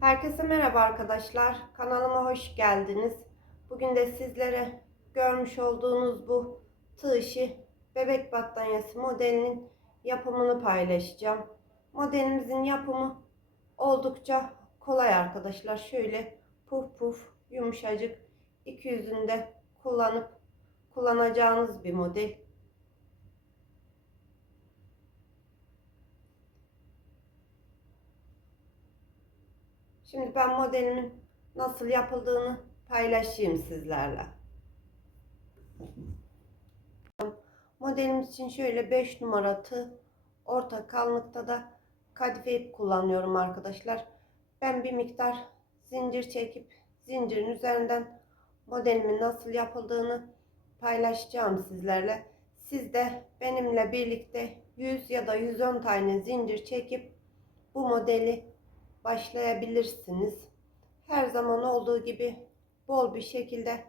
Herkese merhaba arkadaşlar. Kanalıma hoş geldiniz. Bugün de sizlere görmüş olduğunuz bu tığ bebek battaniyesi modelinin yapımını paylaşacağım. Modelimizin yapımı oldukça kolay arkadaşlar. Şöyle puf puf yumuşacık iki yüzünde kullanıp kullanacağınız bir model. Şimdi ben modelimin nasıl yapıldığını paylaşayım sizlerle. Modelimiz için şöyle 5 numara orta kalınlıkta da kadife ip kullanıyorum arkadaşlar. Ben bir miktar zincir çekip zincirin üzerinden modelimin nasıl yapıldığını paylaşacağım sizlerle. Siz de benimle birlikte 100 ya da 110 tane zincir çekip bu modeli başlayabilirsiniz. Her zaman olduğu gibi bol bir şekilde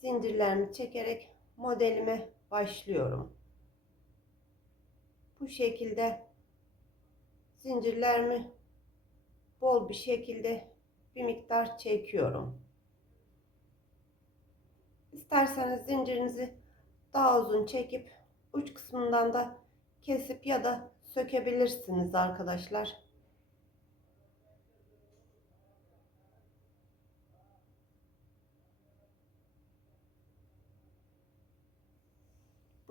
zincirlerimi çekerek modelime başlıyorum. Bu şekilde zincirlerimi bol bir şekilde bir miktar çekiyorum. İsterseniz zincirinizi daha uzun çekip uç kısmından da kesip ya da sökebilirsiniz arkadaşlar.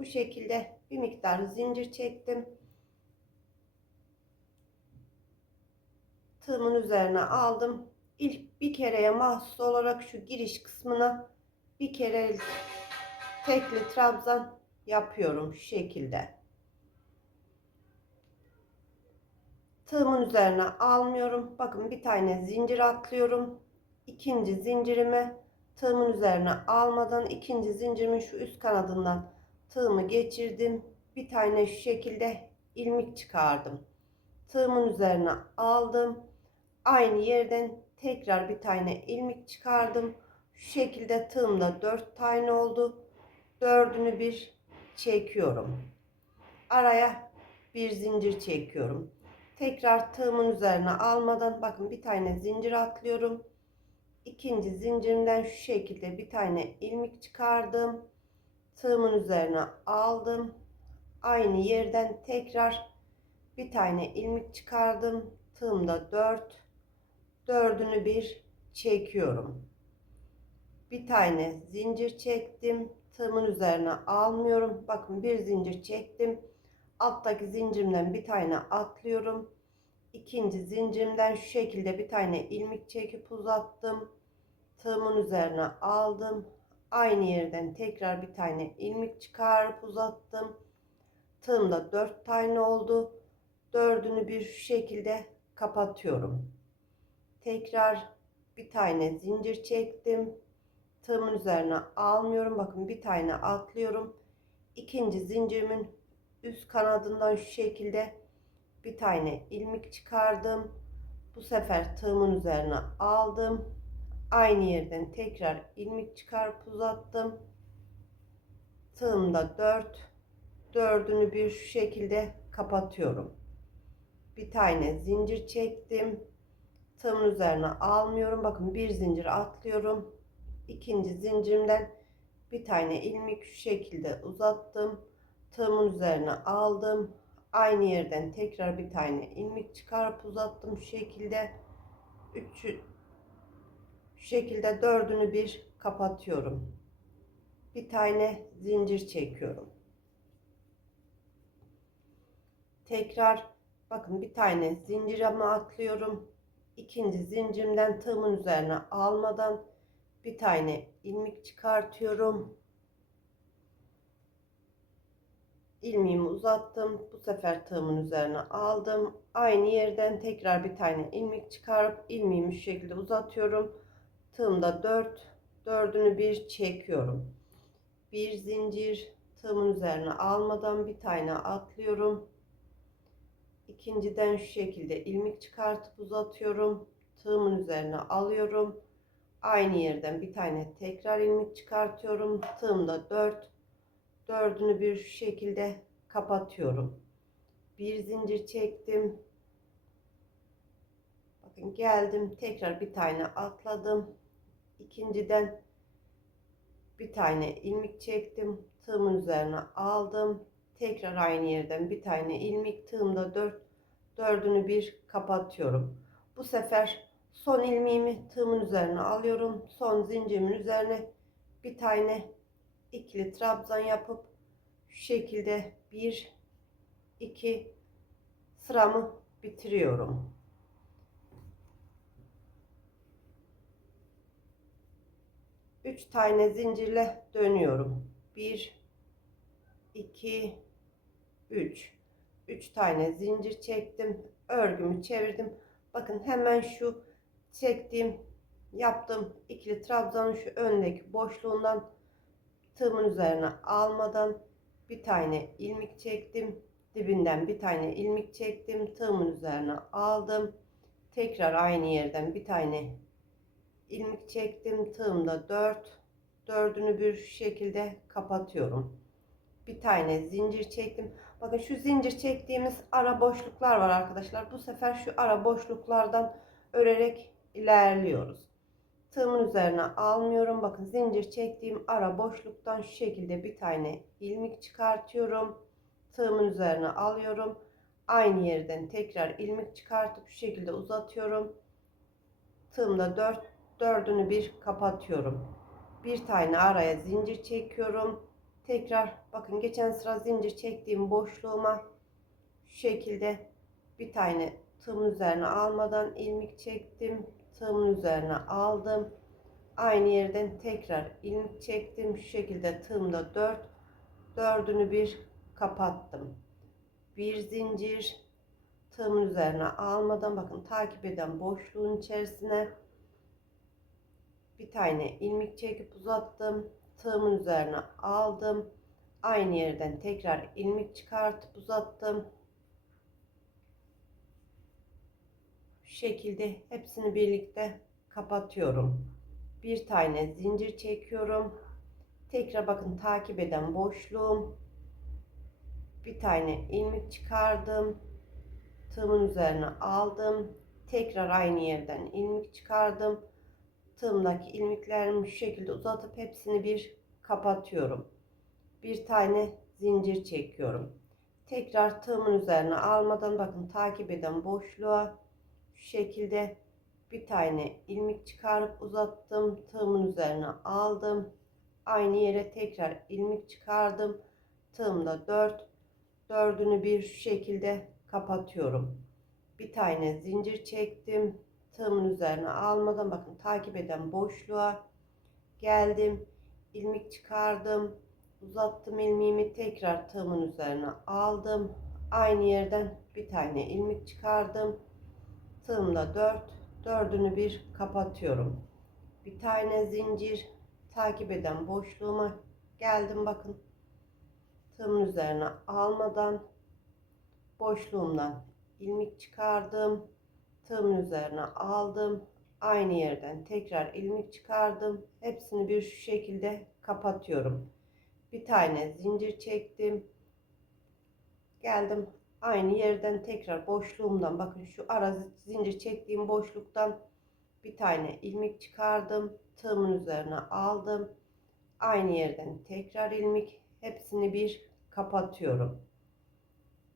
Bu şekilde bir miktar zincir çektim. Tığımın üzerine aldım. İlk bir kereye mahsus olarak şu giriş kısmına bir kere tekli trabzan yapıyorum şu şekilde. Tığımın üzerine almıyorum. Bakın bir tane zincir atlıyorum. İkinci zincirime tığımın üzerine almadan ikinci zincirimin şu üst kanadından tığımı geçirdim. Bir tane şu şekilde ilmik çıkardım. Tığımın üzerine aldım. Aynı yerden tekrar bir tane ilmik çıkardım. Şu şekilde tığımda 4 tane oldu. Dördünü bir çekiyorum. Araya bir zincir çekiyorum. Tekrar tığımın üzerine almadan bakın bir tane zincir atlıyorum. İkinci zincirimden şu şekilde bir tane ilmik çıkardım tığımın üzerine aldım. Aynı yerden tekrar bir tane ilmek çıkardım. Tığımda 4 dördünü bir çekiyorum. Bir tane zincir çektim. Tığımın üzerine almıyorum. Bakın bir zincir çektim. Alttaki zincirimden bir tane atlıyorum. İkinci zincirimden şu şekilde bir tane ilmek çekip uzattım. Tığımın üzerine aldım aynı yerden tekrar bir tane ilmek çıkarıp uzattım. Tığımda 4 tane oldu. Dördünü bir şekilde kapatıyorum. Tekrar bir tane zincir çektim. Tığımın üzerine almıyorum. Bakın bir tane atlıyorum. İkinci zincirimin üst kanadından şu şekilde bir tane ilmek çıkardım. Bu sefer tığımın üzerine aldım aynı yerden tekrar ilmek çıkarıp uzattım. Tığımda 4 dördünü bir şu şekilde kapatıyorum. Bir tane zincir çektim. Tığımın üzerine almıyorum. Bakın bir zincir atlıyorum. İkinci zincirimden bir tane ilmek şu şekilde uzattım. Tığımın üzerine aldım. Aynı yerden tekrar bir tane ilmek çıkarıp uzattım şu şekilde. 3 şu şekilde dördünü bir kapatıyorum. Bir tane zincir çekiyorum. Tekrar bakın bir tane zincirime atlıyorum. İkinci zincirimden tığımın üzerine almadan bir tane ilmek çıkartıyorum. ilmeğimi uzattım. Bu sefer tığımın üzerine aldım. Aynı yerden tekrar bir tane ilmek çıkarıp ilmeğimi şu şekilde uzatıyorum tığımda 4 dördünü bir çekiyorum. Bir zincir tığımın üzerine almadan bir tane atlıyorum. İkinciden şu şekilde ilmek çıkartıp uzatıyorum. Tığımın üzerine alıyorum. Aynı yerden bir tane tekrar ilmek çıkartıyorum. Tığımda 4 dördünü bir şu şekilde kapatıyorum. Bir zincir çektim. Bakın geldim tekrar bir tane atladım. İkinciden bir tane ilmek çektim. Tığımın üzerine aldım. Tekrar aynı yerden bir tane ilmek tığımda 4 dördünü bir kapatıyorum. Bu sefer son ilmeğimi tığımın üzerine alıyorum. Son zincirimin üzerine bir tane ikili trabzan yapıp şu şekilde 1 2 sıramı bitiriyorum. Üç tane zincirle dönüyorum. Bir, iki, üç. Üç tane zincir çektim. Örgümü çevirdim. Bakın hemen şu çektiğim, yaptığım ikili trabzanın şu öndeki boşluğundan tığımın üzerine almadan bir tane ilmek çektim. Dibinden bir tane ilmek çektim. Tığımın üzerine aldım. Tekrar aynı yerden bir tane ilmek çektim. Tığımda 4. Dördünü bir şekilde kapatıyorum. Bir tane zincir çektim. Bakın şu zincir çektiğimiz ara boşluklar var arkadaşlar. Bu sefer şu ara boşluklardan örerek ilerliyoruz. Tığımın üzerine almıyorum. Bakın zincir çektiğim ara boşluktan şu şekilde bir tane ilmek çıkartıyorum. Tığımın üzerine alıyorum. Aynı yerden tekrar ilmek çıkartıp şu şekilde uzatıyorum. Tığımda 4 dördünü bir kapatıyorum. Bir tane araya zincir çekiyorum. Tekrar bakın geçen sıra zincir çektiğim boşluğuma şu şekilde bir tane tığımın üzerine almadan ilmek çektim. Tığımın üzerine aldım. Aynı yerden tekrar ilmek çektim. Şu şekilde tığımda 4 dördünü bir kapattım. Bir zincir tığımın üzerine almadan bakın takip eden boşluğun içerisine bir tane ilmek çekip uzattım. Tığımın üzerine aldım. Aynı yerden tekrar ilmek çıkartıp uzattım. Şu şekilde hepsini birlikte kapatıyorum. Bir tane zincir çekiyorum. Tekrar bakın takip eden boşluğum. Bir tane ilmek çıkardım. Tığımın üzerine aldım. Tekrar aynı yerden ilmek çıkardım tığımdaki ilmeklerimi şu şekilde uzatıp hepsini bir kapatıyorum. Bir tane zincir çekiyorum. Tekrar tığımın üzerine almadan bakın takip eden boşluğa şu şekilde bir tane ilmek çıkarıp uzattım. Tığımın üzerine aldım. Aynı yere tekrar ilmek çıkardım. Tığımda 4 dördünü bir şu şekilde kapatıyorum. Bir tane zincir çektim tığımın üzerine almadan bakın takip eden boşluğa geldim. İlmek çıkardım. Uzattım ilmeğimi tekrar tığımın üzerine aldım. Aynı yerden bir tane ilmek çıkardım. Tığımda 4 dördünü bir kapatıyorum. Bir tane zincir. Takip eden boşluğuma geldim. Bakın tığımın üzerine almadan boşluğumdan ilmek çıkardım tığımın üzerine aldım. Aynı yerden tekrar ilmek çıkardım. Hepsini bir şu şekilde kapatıyorum. Bir tane zincir çektim. Geldim aynı yerden tekrar boşluğumdan bakın şu ara zincir çektiğim boşluktan bir tane ilmek çıkardım. Tığımın üzerine aldım. Aynı yerden tekrar ilmek hepsini bir kapatıyorum.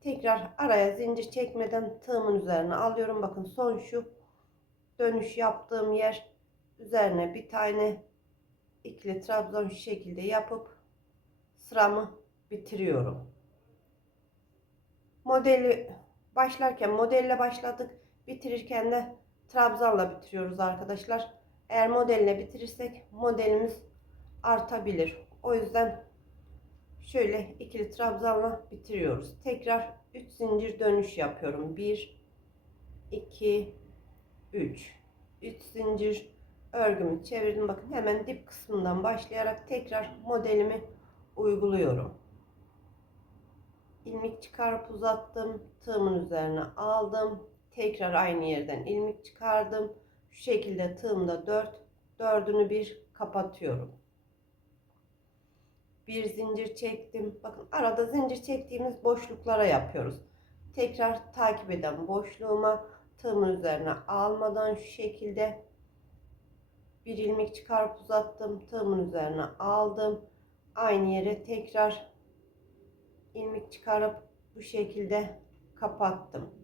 Tekrar araya zincir çekmeden tığımın üzerine alıyorum. Bakın son şu dönüş yaptığım yer üzerine bir tane ikili trabzan şu şekilde yapıp sıramı bitiriyorum. Modeli başlarken modelle başladık. Bitirirken de trabzanla bitiriyoruz arkadaşlar. Eğer modelle bitirirsek modelimiz artabilir. O yüzden şöyle ikili trabzanla bitiriyoruz. Tekrar 3 zincir dönüş yapıyorum. 1 2 3 3 zincir örgümü çevirdim. Bakın hemen dip kısmından başlayarak tekrar modelimi uyguluyorum. ilmek çıkarıp uzattım. Tığımın üzerine aldım. Tekrar aynı yerden ilmek çıkardım. Şu şekilde tığımda 4 dördünü bir kapatıyorum bir zincir çektim. Bakın arada zincir çektiğimiz boşluklara yapıyoruz. Tekrar takip eden boşluğuma tığımın üzerine almadan şu şekilde bir ilmek çıkarıp uzattım. Tığımın üzerine aldım. Aynı yere tekrar ilmek çıkarıp bu şekilde kapattım.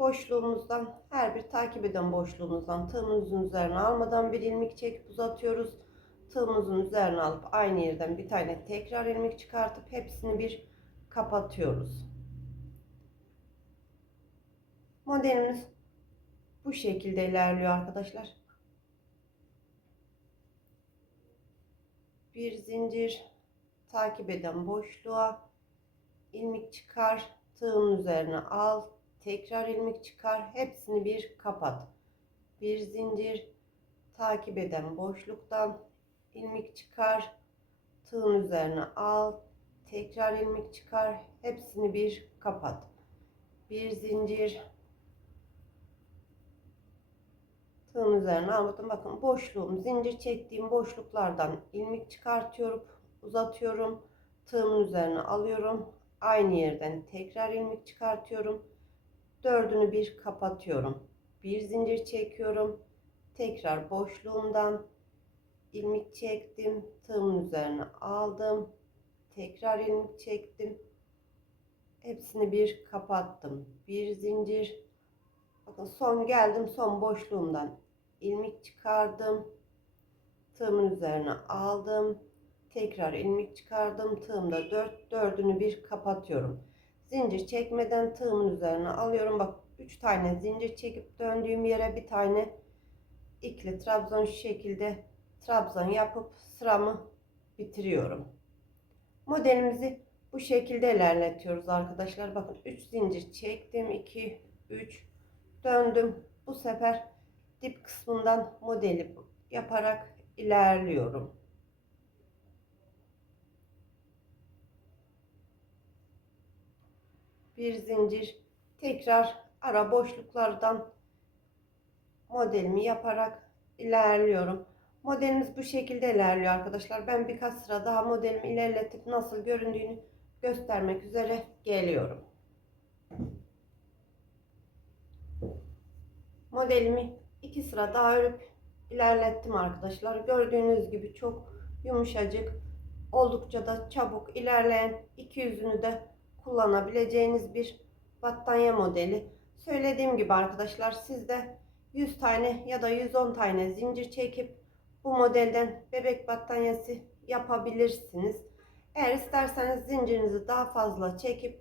Boşluğumuzdan her bir takip eden boşluğumuzdan tığımızın üzerine almadan bir ilmek çekip uzatıyoruz. Tığımızın üzerine alıp aynı yerden bir tane tekrar ilmek çıkartıp hepsini bir kapatıyoruz. Modelimiz bu şekilde ilerliyor arkadaşlar. Bir zincir takip eden boşluğa ilmek çıkar, tığın üzerine al, tekrar ilmek çıkar, hepsini bir kapat. Bir zincir takip eden boşluktan ilmek çıkar, tığın üzerine al, tekrar ilmek çıkar, hepsini bir kapat. Bir zincir tığın üzerine almadım. Bakın boşluğum, zincir çektiğim boşluklardan ilmek çıkartıyorum, uzatıyorum. Tığımın üzerine alıyorum. Aynı yerden tekrar ilmek çıkartıyorum. Dördünü bir kapatıyorum. Bir zincir çekiyorum. Tekrar boşluğumdan ilmek çektim. Tığımın üzerine aldım. Tekrar ilmek çektim. Hepsini bir kapattım. Bir zincir. Bakın son geldim son boşluğumdan ilmek çıkardım. Tığımın üzerine aldım. Tekrar ilmek çıkardım. Tığımda dört, dördünü bir kapatıyorum. Zincir çekmeden tığımın üzerine alıyorum. Bak 3 tane zincir çekip döndüğüm yere bir tane ikili trabzan şu şekilde trabzan yapıp sıramı bitiriyorum. Modelimizi bu şekilde ilerletiyoruz arkadaşlar. Bakın 3 zincir çektim. 2 3 döndüm. Bu sefer dip kısmından modeli yaparak ilerliyorum. Bir zincir tekrar ara boşluklardan modelimi yaparak ilerliyorum. Modelimiz bu şekilde ilerliyor arkadaşlar. Ben birkaç sıra daha modelimi ilerletip nasıl göründüğünü göstermek üzere geliyorum. Modelimi iki sıra daha örüp ilerlettim arkadaşlar. Gördüğünüz gibi çok yumuşacık, oldukça da çabuk ilerleyen iki yüzünü de kullanabileceğiniz bir battaniye modeli. Söylediğim gibi arkadaşlar siz de 100 tane ya da 110 tane zincir çekip bu modelden bebek battaniyesi yapabilirsiniz. Eğer isterseniz zincirinizi daha fazla çekip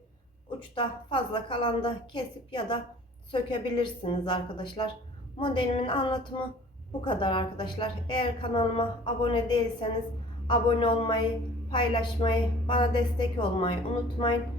uçta fazla kalanda kesip ya da sökebilirsiniz arkadaşlar. Modelimin anlatımı bu kadar arkadaşlar. Eğer kanalıma abone değilseniz abone olmayı, paylaşmayı, bana destek olmayı unutmayın.